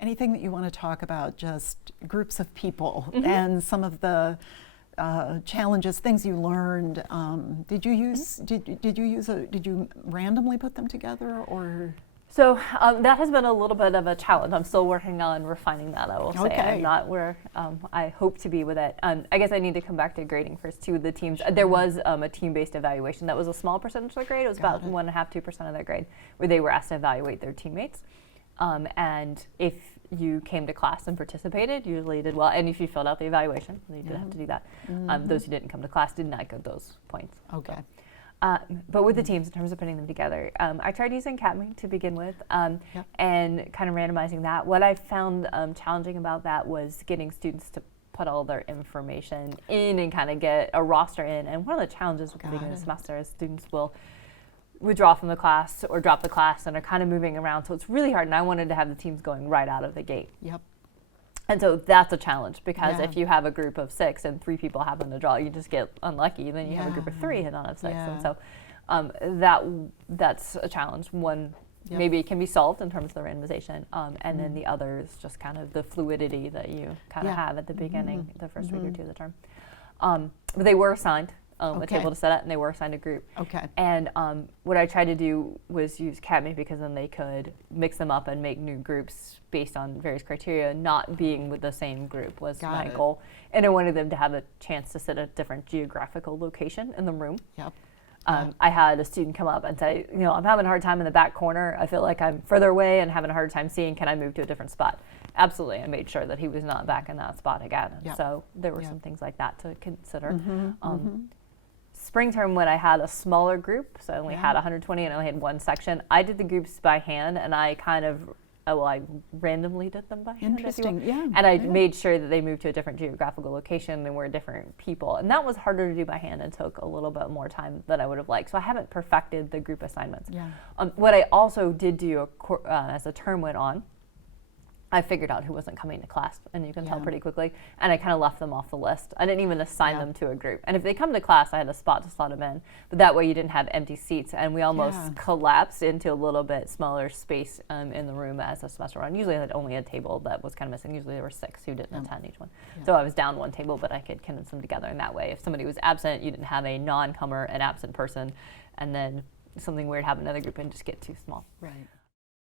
Anything that you want to talk about, just groups of people and some of the challenges, things you learned. Did you randomly put them together, or? So that has been a little bit of a challenge. I'm still working on refining that, I will say. Okay. I'm not where I hope to be with it. I guess I need to come back to grading first too. The teams, there was a team-based evaluation that was a small percentage of their grade. It was about 1.5%, 2% of their grade, where they were asked to evaluate their teammates. And if you came to class and participated, usually you did well. And if you filled out the evaluation, you did have to do that. Those who didn't come to class did not get those points. Okay. But with the teams, in terms of putting them together, I tried using CAPME to begin with and kind of randomizing that. What I found challenging about that was getting students to put all their information in and kind of get a roster in. And one of the challenges with the beginning of the semester is students will withdraw from the class or drop the class and are kind of moving around. So it's really hard. And I wanted to have the teams going right out of the gate. Yep. And so that's a challenge, because if you have a group of 6 and 3 people happen to draw, you just get unlucky. Then you have a group of 3 and not of 6. And so that's a challenge. One, maybe it can be solved in terms of the randomization. And then the other is just kind of the fluidity that you kind of have at the beginning, the first week or 2 of the term. But they were assigned a table to set at, and they were assigned a group. Okay. And what I tried to do was use CAPME, because then they could mix them up and make new groups based on various criteria. Not being with the same group was my goal. And I wanted them to have a chance to sit at a different geographical location in the room. Yep. I had a student come up and say, I'm having a hard time in the back corner. I feel like I'm further away and having a hard time seeing. Can I move to a different spot? Absolutely. I made sure that he was not back in that spot again. So there were some things like that to consider. Spring term, when I had a smaller group, so I only had 120 and I only had one section, I did the groups by hand, and I kind of, I randomly did them by hand. Interesting, And I made sure that they moved to a different geographical location and were different people. And that was harder to do by hand and took a little bit more time than I would have liked. So I haven't perfected the group assignments. What I also did do as the term went on, I figured out who wasn't coming to class, and you can tell pretty quickly, and I kind of left them off the list. I didn't even assign them to a group. And if they come to class, I had a spot to slot them in, but that way you didn't have empty seats, and we almost collapsed into a little bit smaller space in the room as the semester went on. Usually I had only a table that was kind of missing. Usually there were 6 who didn't attend each one. So I was down one table, but I could condense them together in that way. If somebody was absent, you didn't have a non-comer, an absent person, and then something weird happened in another group and just get too small. Right.